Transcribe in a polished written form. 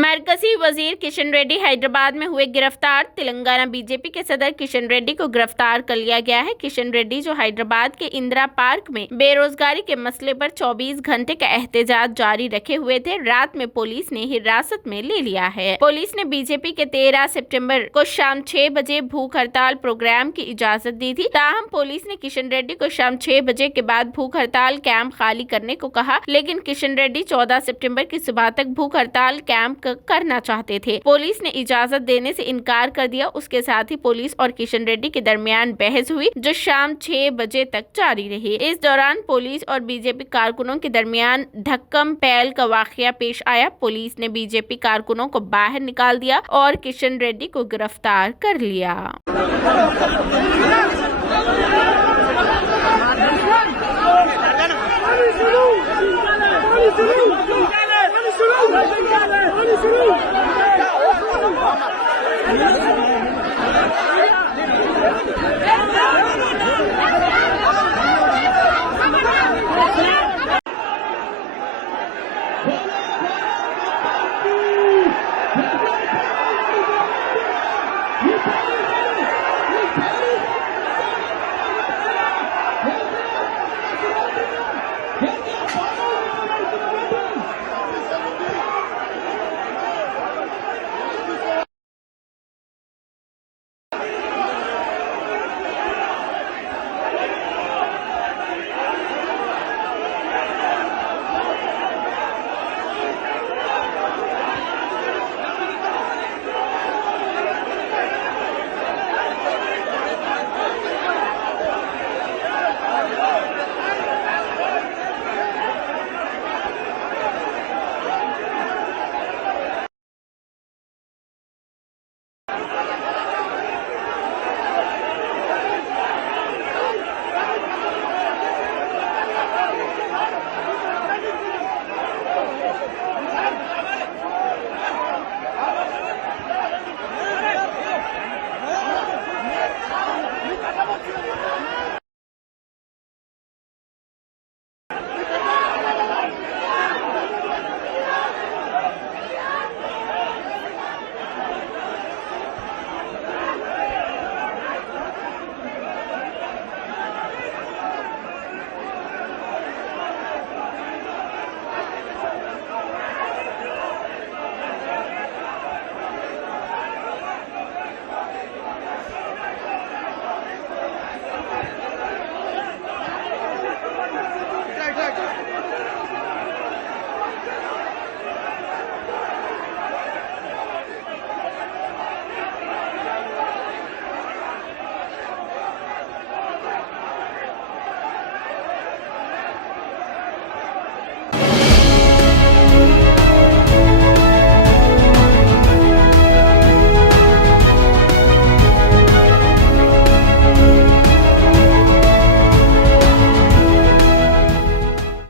मरकजी वजीर किशन रेड्डी हैदराबाद में हुए गिरफ्तार। तेलंगाना बीजेपी के सदर किशन रेड्डी को गिरफ्तार कर लिया गया है। किशन रेड्डी जो हैदराबाद के इंदिरा पार्क में बेरोजगारी के मसले पर 24 घंटे का एहतजाज जारी रखे हुए थे, रात में पुलिस ने हिरासत में ले लिया है। पुलिस ने बीजेपी के 13 सितंबर को शाम 6 बजे भूख हड़ताल प्रोग्राम की इजाजत दी थी। ताहम पुलिस ने किशन रेड्डी को शाम 6 बजे के बाद भूख हड़ताल कैंप खाली करने को कहा, लेकिन किशन रेड्डी 14 सितंबर की सुबह तक भूख हड़ताल कैंप करना चाहते थे। पुलिस ने इजाजत देने से इनकार कर दिया। उसके साथ ही पुलिस और किशन रेड्डी के दरमियान बहस हुई, जो शाम 6 बजे तक जारी रही। इस दौरान पुलिस और बीजेपी कारकुनों के दरमियान धक्कम पैल का वाकया पेश आया। पुलिस ने बीजेपी कारकुनों को बाहर निकाल दिया और किशन रेड्डी को गिरफ्तार कर लिया।